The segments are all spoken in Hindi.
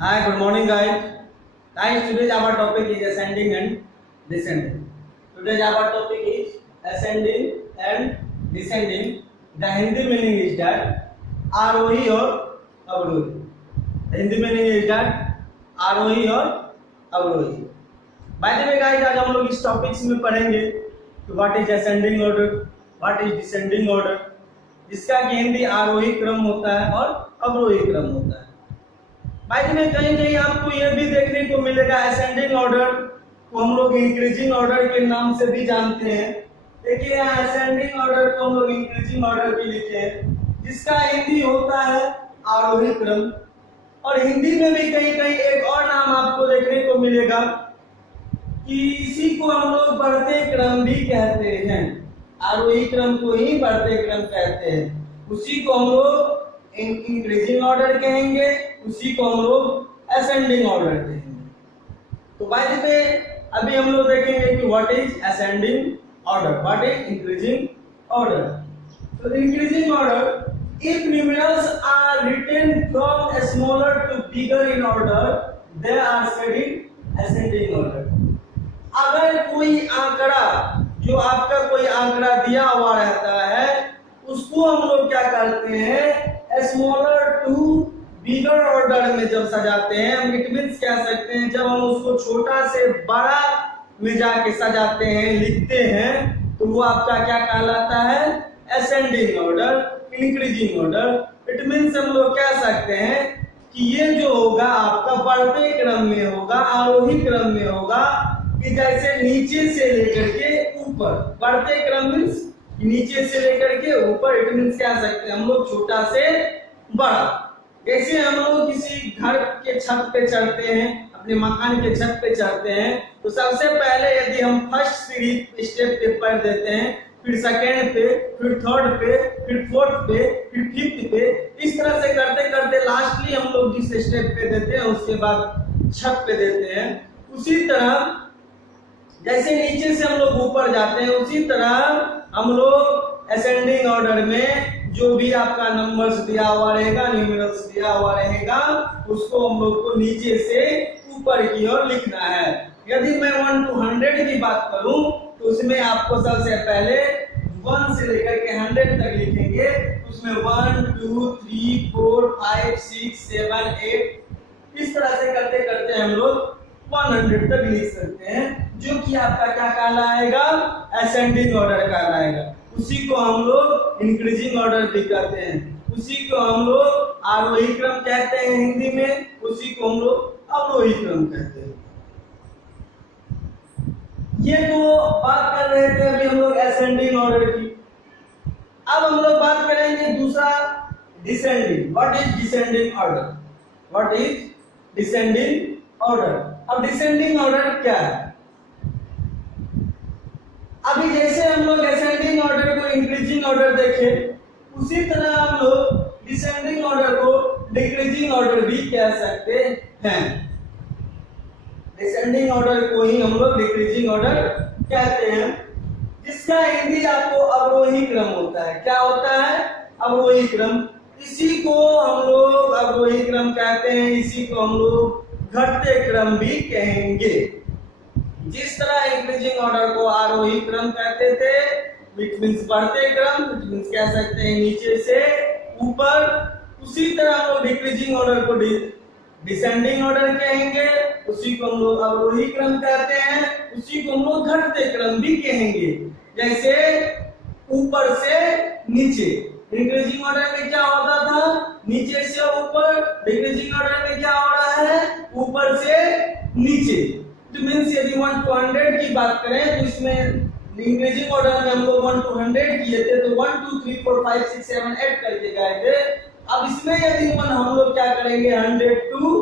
Hi, good morning, guys. Guys, today's our topic is ascending and descending. Today's our topic is ascending and descending. The Hindi meaning is that आरोही और अवरोही. The Hindi meaning is that आरोही और अवरोही. By the way, guys, आज हम लोग इस टॉपिक्स में पढ़ेंगे कि what is ascending order, what is descending order, जिसका कि हिंदी आरोही क्रम होता है और अवरोही क्रम होता है. बाय द वे कहीं कहीं आपको यह भी देखने को मिलेगा असेंडिंग ऑर्डर को हम लोग इंक्रीजिंग ऑर्डर के नाम से भी जानते हैं. देखिए यहाँ असेंडिंग ऑर्डर को हम लोग इंक्रीजिंग ऑर्डर भी लिखे हैं, जिसका हिंदी होता है आरोही क्रम. और हिंदी में भी कहीं कहीं एक और नाम आपको देखने को मिलेगा कि इसी को हम लोग बढ़ते क्रम भी कहते हैं. आरोही क्रम को ही बढ़ते क्रम कहते हैं. उसी को हम लोग इंक्रीजिंग ऑर्डर कहेंगे, उसी को हम लोग असेंडिंग ऑर्डर कहेंगे. तो बाय द वे अभी हम लोग देखेंगे कि what is ascending order, what is increasing order. तो increasing order, if numerals are written from smaller to bigger in order, they are said in ascending order. अगर कोई आंकड़ा, जो आपका कोई आंकड़ा दिया हुआ रहता है, उसको हम लोग क्या करते हैं, स्मॉलर टू बिगर ऑर्डर में जब सजाते हैं, हम इट मींस कह सकते हैं जब हम उसको छोटा से बड़ा में जाके सजाते हैं, लिखते हैं, तो वो आपका क्या कहलाता है, ascending order, increasing order. It means हम लोग कह सकते हैं कि ये जो होगा आपका बढ़ते क्रम में होगा, आरोही क्रम में होगा, कि जैसे नीचे से लेकर के ऊपर. बढ़ते क्रम मींस नीचे से लेकर के ऊपर. इट मींस कह सकते हैं हम लोग छोटा से बड़ा. जैसे हम लोग किसी घर के छत पे चढ़ते हैं, अपने मकान के छत पे चढ़ते हैं, तो सबसे पहले यदि हम फर्स्ट सीढ़ी स्टेप पे पैर देते हैं, फिर सेकेंड पे, फिर थर्ड पे, फिर फोर्थ पे, फिर फिफ्थ पे, इस तरह से करते करते लास्टली हम लोग जिस स्टेप पे देते हैं उसके बाद छत पे देते हैं. उसी तरह जैसे नीचे से हम लोग ऊपर जाते हैं, उसी तरह हम लोग असेंडिंग ऑर्डर में जो भी आपका नंबर्स दिया हुआ रहेगा, न्यूमेरल्स दिया हुआ रहेगा, उसको हम लोग को नीचे से ऊपर की ओर लिखना है. यदि मैं 1 to 100 की बात करूं, तो उसमें आपको सबसे पहले 1 से लेकर के 100 तक लिखेंगे. उसमें 1 2 3 4 5 6 7 8 इस तरह से करते करते हम लोग 100 तक लिख सकते हैं, जो कि आपका क्या कहलाएगा, असेंडिंग ऑर्डर कहलाएगा. उसी को हम लोग इंक्रीजिंग ऑर्डर भी कहते हैं, उसी को हम लोग आरोही क्रम कहते हैं हिंदी में, उसी को हम लोग अवरोही क्रम कहते हैं. ये तो बात कर रहे थे अभी हम लोग असेंडिंग ऑर्डर की. अब हम लोग बात करेंगे दूसरा, descending. What is descending order, what is descending order. अब डिसेंडिंग ऑर्डर क्या है. अभी जैसे हम लोग असेंडिंग ऑर्डर को इंक्रीजिंग ऑर्डर देखे, उसी तरह हम लोग डिसेंडिंग ऑर्डर को डिक्रीजिंग ऑर्डर भी कह सकते हैं. डिसेंडिंग ऑर्डर को ही हम लोग डिक्रीजिंग ऑर्डर कहते हैं, जिसका हिंदी आपको अवरोही क्रम होता है. क्या होता है, अवरोही क्रम. इसी को हम लोग अवरोही क्रम कहते हैं, इसी को हम लोग घटते क्रम भी कहेंगे. जिस तरह इंक्रीजिंग ऑर्डर को आरोही क्रम कहते थे, विच मींस बढ़ते क्रम, विच मींस कह सकते हैं नीचे से ऊपर, उसी तरह हम लोग डिक्रीजिंग ऑर्डर को डिसेंडिंग ऑर्डर कहेंगे, उसी को हम लोग अवरोही क्रम कहते हैं, उसी को हम लोग घटते क्रम भी कहेंगे. जैसे ऊपर से नीचे, इंक्रीजिंग ऑर्डर में क्या होता था, नीचे से ऊपर. डिक्रीजिंग ऑर्डर में क्या हो रहा है, ऊपर से नीचे. तो मींस यदि 1 to 100 की बात करें, तो इसमें इंक्रीजिंग ऑर्डर में हम लोग 1 to 100 किए थे, तो 1 2 3 4 5 6 7 8 करके गए थे. अब इसमें यदि 1 हम लोग क्या करेंगे, 100 to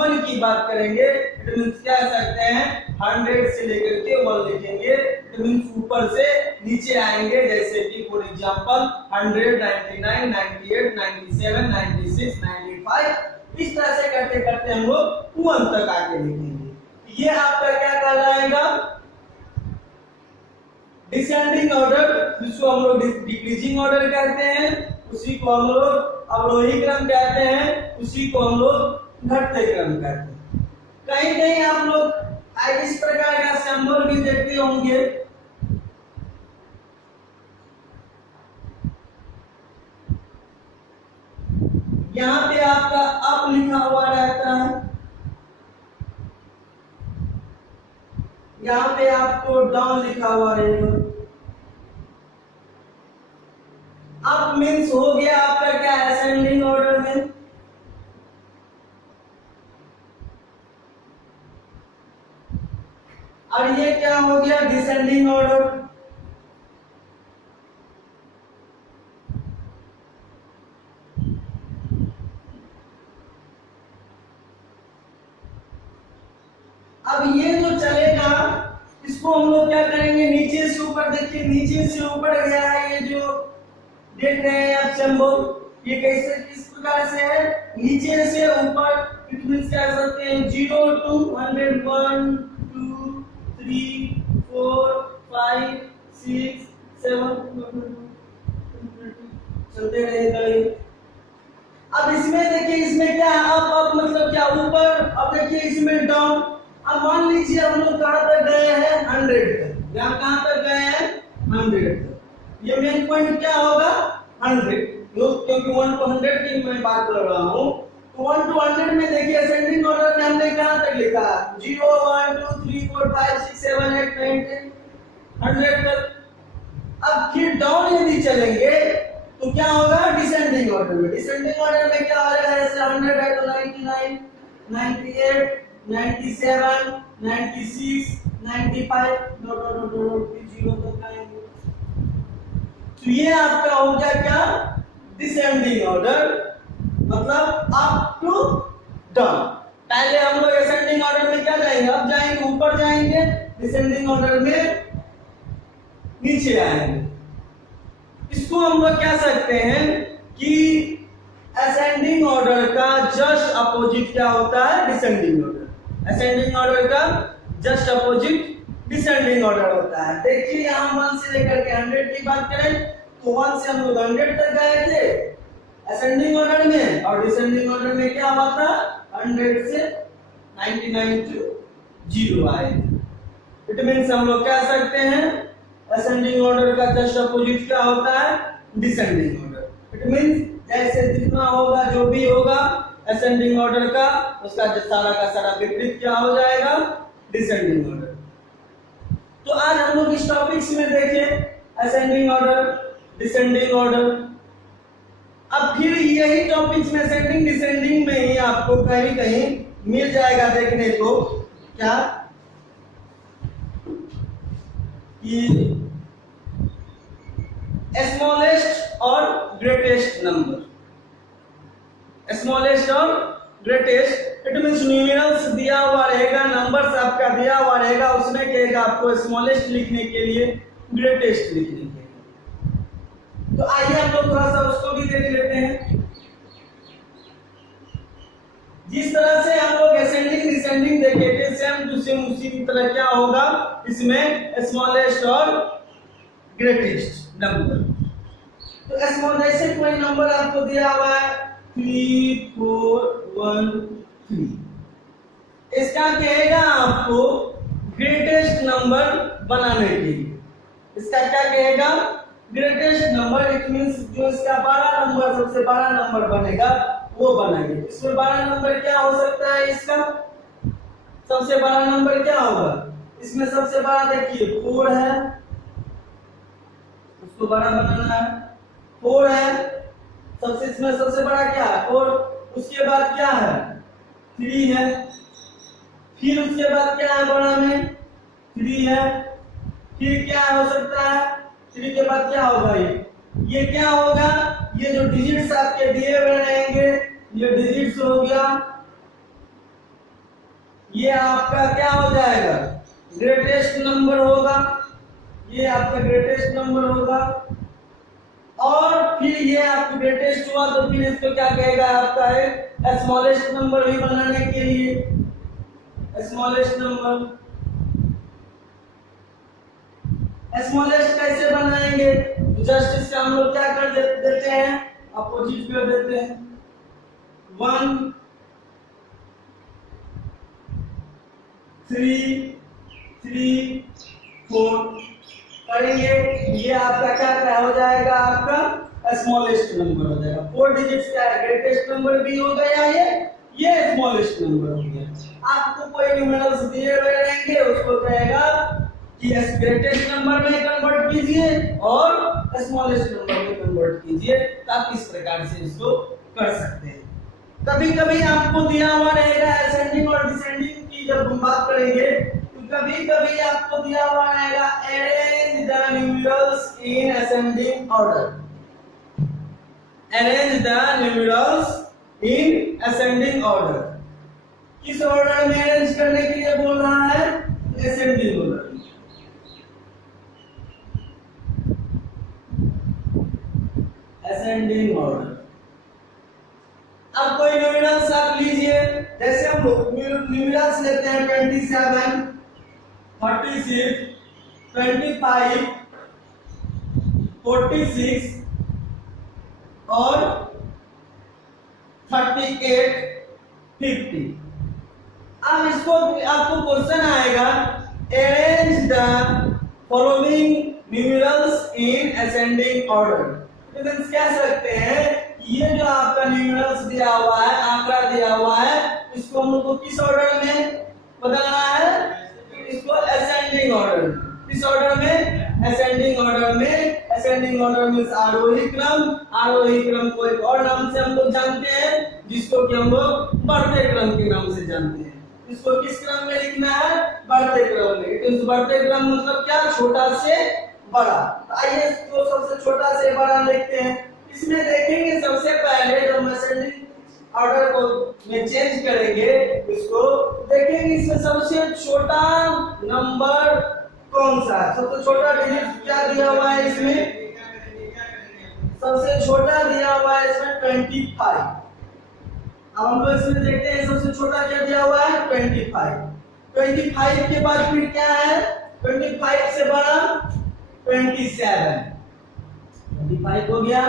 1 की बात करेंगे. इट मींस क्या सकते हैं, 100 से लेकर के 1 लिखेंगे. इट मींस ऊपर से नीचे आएंगे. जैसे कि फॉर एग्जांपल 100 99 98 97 96 95 इस तरह से करते करते हम लोग 1 तक आके लिखेंगे. ये आपका क्या कहलाएगा, डिसेंडिंग ऑर्डर, जिसको हम लोग डिक्रीजिंग ऑर्डर कहते हैं, उसी को हम लोग अवरोही क्रम कहते हैं, उसी को हम लोग घटते क्रम कहते हैं। कहीं कहीं आप लोग इस प्रकार का सिंबल भी देखते होंगे, यहाँ पे आपका अप लिखा हुआ रहता है, यहाँ पे आपको डाउन लिखा हुआ रहेगा। अप मीन्स हो गया आपका क्या, असेंडिंग ऑर्डर में, और ये क्या हो गया, डिसेंडिंग ऑर्डर। अब ये जो चलेगा इसको हम लोग क्या करेंगे, नीचे से ऊपर, देखिए नीचे से ऊपर गया है, ये जो देख रहे हैं आप सिंबल, ये कैसे किस प्रकार से है, नीचे से ऊपर। इट मींस कह सकते हैं 0 to 100, 1 2 3 4 5 6 7 चलते रहेगा ये। अब इसमें देखिए, इसमें क्या है, अप मतलब क्या, ऊपर। अब देखिए इसमें डाउन। अब मान लीजिए हम लोग कहां तक गए हैं, 100 तक। यहाँ कहां तक गए हैं, 100 तक। ये मेन पॉइंट क्या होगा, 100, क्योंकि 1 to 100 की मैं बात कर रहा हूँ। तो 1 to 100 में देखिए असेंडिंग ऑर्डर में हमने कहां तक लिखा, 0 1 2 3 4 5 6 7 8 9 10 100 तक। अब फिर डाउन यदि चलेंगे तो क्या होगा, डिसेंडिंग ऑर्डर में। डिसेंडिंग ऑर्डर में क्या हो जाएगा, जैसे 100 है तो 99 98 97 96 95 0 तक आएंगे। तो ये आपका हो गया क्या, डिसेंडिंग ऑर्डर, मतलब अप टू डाउन। पहले हम लोग असेंडिंग ऑर्डर में क्या जाएंगे, अब जाएंगे ऊपर जाएंगे, डिसेंडिंग ऑर्डर में नीचे आएंगे। इसको हम लोग कह सकते हैं कि असेंडिंग ऑर्डर का जस्ट अपोजिट क्या होता है, डिसेंडिंग ऑर्डर। असेंडिंग ऑर्डर का जस्ट अपोजिट डिसेंडिंग ऑर्डर होता है। देखिए यहाँ 1 से लेकर के 100 की बात करें तो 1 से हम लोग 100 तक गए थे असेंडिंग ऑर्डर में, और डिसेंडिंग ऑर्डर में क्या हुआ था, 100 से 99 to 0 आए। इट मींस हम लोग कह सकते हैं असेंडिंग ऑर्डर का जस्ट अपोजिट क्या होता है, डिसेंडिंग ऑर्डर। इट मींस जैसे जितना होगा, जो भी होगा असेंडिंग ऑर्डर का, उसका सारा का सारा विपरीत क्या हो जाएगा, डिसेंडिंग ऑर्डर। तो आज हम लोग इस टॉपिक्स में देखें असेंडिंग ऑर्डर, डिसेंडिंग ऑर्डर। अब फिर यही टॉपिक्स में असेंडिंग डिसेंडिंग में ही आपको कहीं कहीं मिल जाएगा देखने को, क्या कि स्मॉलेस्ट और ग्रेटेस्ट नंबर। स्मॉलेस्ट और ग्रेटेस्ट, इट मींस न्यूमेरल्स दिया हुआ रहेगा, नंबर्स आपका दिया हुआ रहेगा, उसमें कहेगा आपको स्मॉलेस्ट लिखने के लिए, ग्रेटेस्ट लिखने के लिए। तो आइए हम लोग थोड़ा सा उसको भी देख लेते हैं। जिस तरह से हम लोग असेंडिंग डिसेंडिंग देखे थे, सेम टू सेम उसी तरह क्या होगा, इसमें स्मॉलेस्ट और ग्रेटेस्ट नंबर। तो स्मॉल जैसे कोई नंबर आपको दिया हुआ है 3 4 1 3, इसका कहेगा आपको ग्रेटेस्ट नंबर बनाने के लिए। इसका क्या कहेगा, ग्रेटेस्ट नंबर। इट मींस जो इसका बड़ा नंबर, सबसे बड़ा नंबर बनेगा वो बनाएंगे। इसमें बड़ा नंबर क्या हो सकता है, इसका सबसे बड़ा नंबर क्या होगा, इसमें सबसे बड़ा देखिए 4 है, उसको बड़ा बनाना है, 4 है सबसे, इसमें सबसे बड़ा क्या है 4। उसके बाद क्या है 3 है, फिर उसके बाद क्या है बड़ा में 3 है, फिर क्या हो सकता है 3 के बाद क्या होगा, ये क्या होगा, ये जो डिजिट्स आपके दिए हुए रहेंगे, ये डिजिट्स हो गया, ये आपका क्या हो जाएगा, ग्रेटेस्ट नंबर होगा, ये आपका ग्रेटेस्ट नंबर होगा। और फिर ये आपका ग्रेटेस्ट हुआ तो फिर इसको क्या कहेगा, आपका है स्मॉलेस्ट नंबर भी बनाने के लिए, स्मॉलेस्ट नंबर। स्मॉलेस्ट कैसे बनाएंगे, तो जस्ट इसका हम लोग क्या कर देते हैं, अपोजिट कर देते हैं, 1 3 3 4 करेंगे, ये आपका क्या हो जाएगा, आपका स्मॉलेस्ट नंबर हो जाएगा। 4 डिजिट्स का ग्रेटेस्ट नंबर भी हो गया, ये स्मॉलेस्ट नंबर हो गया। आपको कोई न्यूमेरल्स दिए हुए रहेंगे, उसको कहेगा कि ग्रेटेस्ट नंबर में कन्वर्ट कीजिए और स्मॉलेस्ट नंबर में कन्वर्ट कीजिए। तो आप इस प्रकार से इसको कर सकते हैं। कभी कभी आपको दिया हुआ रहेगा असेंडिंग और डिसेंडिंग की जब हम बात करेंगे, तो कभी कभी आपको दिया हुआ रहेगा arrange the numerals in ascending order. Arrange the numerals in ascending order, किस ऑर्डर में अरेंज करने के लिए बोल रहा है, असेंडिंग ऑर्डर। Ascending order. अब कोई न्यूमेरल्स आप लीजिए, जैसे हम न्यूमेरल्स लेते हैं 27, 36, 25, 46 और 38, 50। अब इसको आपको क्वेश्चन आएगा, arrange the following numerals in ascending order. तो कह सकते हैं ये जो आपका न्यूमेरल्स दिया हुआ है, आंकड़ा दिया हुआ है, इसको हम लोग को किस ऑर्डर में बदलना है, इसको असेंडिंग ऑर्डर। किस ऑर्डर में, असेंडिंग ऑर्डर में। असेंडिंग ऑर्डर मींस आरोही क्रम। आरोही क्रम को एक और नाम से हम लोग जानते हैं, जिसको कि हम लोग बढ़ते क्रम के नाम से जानते हैं। इसको किस क्रम में लिखना है, बढ़ते क्रम में। तो इस बढ़ते क्रम मतलब क्या, छोटा से बड़ा। आइए तो सबसे छोटा से बड़ा लिखते हैं। इसमें देखेंगे सबसे पहले जब असेंडिंग ऑर्डर को में चेंज करेंगे, इसको देखेंगे इसमें सबसे छोटा नंबर कौन सा है, सबसे छोटा डिजिट क्या दिया हुआ है इसमें, सबसे छोटा दिया हुआ है इसमें 25। अब हम लोग इसमें देखते हैं सबसे छोटा क्या दिया हुआ है, 25। 25 के बाद फिर क्या है, 25 से बड़ा 27। 25 हो गया।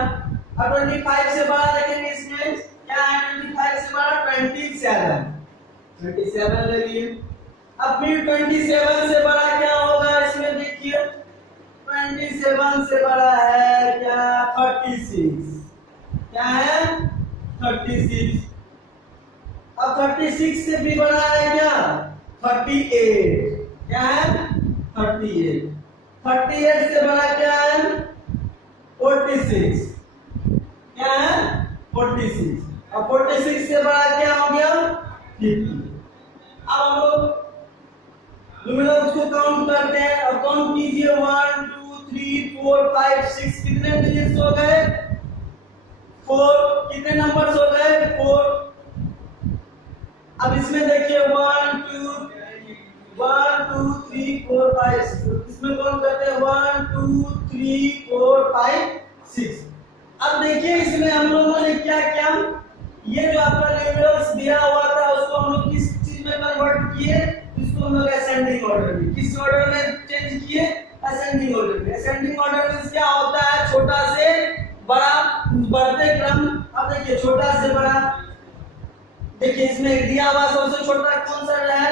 अब 25 से बड़ा देखेंगे इसमें क्या है, 25 से बड़ा 27। 27 ले लिए। अब फिर 27 से बड़ा क्या होगा इसमें, देखिए 27 से बड़ा है क्या, 36। क्या है, 36। अब 36 से भी बड़ा है क्या, 38। क्या है, 38। 38 से बड़ा क्या है, 46। क्या है, 46। अब 46 से बड़ा क्या हो गया, 50। अब हम लोग न्यूमेरल्स को काउंट करते हैं। अब काउंट कीजिए, 1 2 3 4 5 6, कितने डिजिट्स हो गए, 4। कितने नंबर्स हो गए, 4। अब इसमें देखिए 1 2 3 4 5 6, इसमें काउंट करते हैं 1 2 3 4 5 6। अब देखिए इसमें हम लोगों ने क्या किया, ये जो आपका न्यूमेरल्स दिया हुआ था उसको हम लोग किस चीज में कन्वर्ट किए, इसको हम लोग असेंडिंग ऑर्डर में, किस ऑर्डर में चेंज किए, असेंडिंग ऑर्डर में। असेंडिंग ऑर्डर में क्या होता है, छोटा से बड़ा, बढ़ते क्रम। अब देखिए छोटा से बड़ा, देखिए इसमें दिया हुआ सबसे छोटा कौन सा है,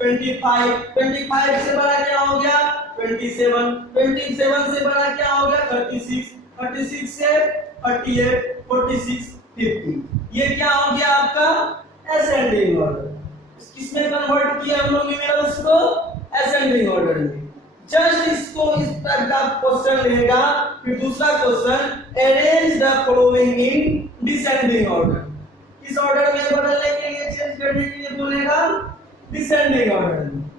25। 25 से बड़ा क्या हो गया, 27। 27 से बड़ा क्या हो गया, 36। 36 से 48, 46, 50। ये क्या हो गया आपका असेंडिंग ऑर्डर। किसमें कन्वर्ट किया हम लोग न्यूमेरल्स को, असेंडिंग ऑर्डर में। जस्ट इसको इस तरह का क्वेश्चन रहेगा। फिर दूसरा question, arrange the following in descending order. किस ऑर्डर में बदलने के लिए, चेंज करने के लिए बोलेगा, डिसेंडिंग ऑर्डर में,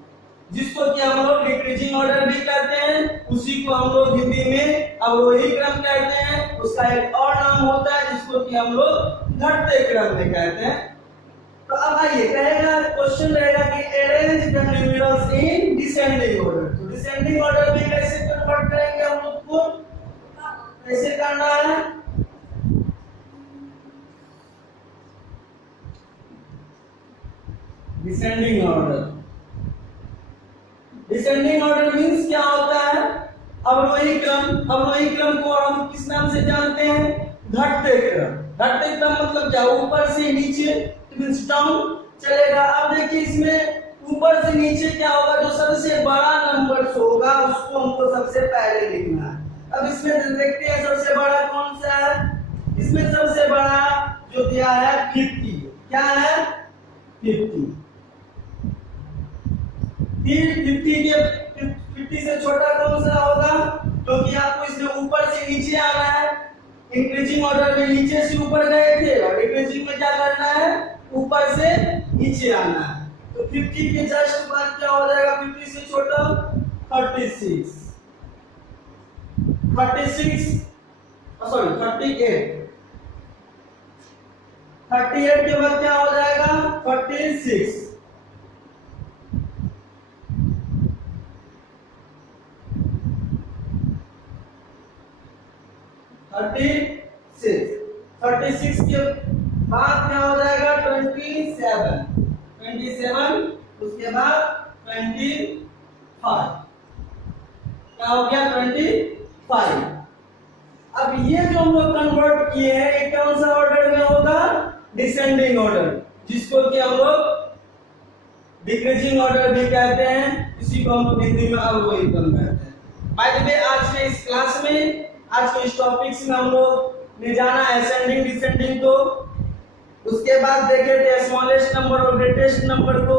जिसको कि हम लोग डिक्रीजिंग ऑर्डर भी कहते हैं। उसी को हम लोग हिंदी में अवरोही क्रम कहते हैं। उसका एक और नाम होता है जिसको कि हम लोग घटते क्रम में कहते हैं। तो अब आइए कहेगा, क्वेश्चन रहेगा कि arrange the numerals in descending order. तो डिसेंडिंग ऑर्डर में कैसे कन्वर्ट करेंगे हम लोग को, कैसे करना है, descending order. Descending order means क्या होता है, अवरोही क्रम। अवरोही क्रम को हम किस नाम से जानते हैं, घटते क्रम। घटते क्रम मतलब क्या, ऊपर से नीचे मींस डाउन चलेगा। अब देखिए इसमें ऊपर से नीचे क्या होगा, जो सबसे बड़ा नंबर होगा उसको हमको सबसे पहले लिखना है। अब इसमें देखते हैं सबसे बड़ा कौन सा है। इसमें सबसे बड़ा जो दिया है 50, क्या है 50। फिर 50 से छोटा कौन सा होगा, क्योंकि आपको इसमें ऊपर से नीचे आना है। इंक्रीजिंग ऑर्डर में नीचे से ऊपर गए थे और डिक्रीजिंग में क्या करना है, ऊपर से नीचे आना है। तो 50 के जस्ट बाद क्या हो जाएगा, 50 से छोटा 36, 38, 38 के बाद क्या हो जाएगा 46, 36 के बाद क्या हो जाएगा 27, उसके बाद 25, क्या हो गया 25। अब ये जो हम लोग कन्वर्ट किए हैं ये कौन सा ऑर्डर में होगा, डिसेंडिंग ऑर्डर, जिसको कि हम लोग डिक्रीजिंग ऑर्डर भी कहते हैं, इसी को हम हिंदी में अल्गोरिथम कहते हैं। बाय द वे आज के इस क्लास में, आज के इस टॉपिक्स में हम लोग ने जाना असेंडिंग डिसेंडिंग को, उसके बाद देखे थे स्मॉलेस्ट नंबर और ग्रेटेस्ट नंबर को,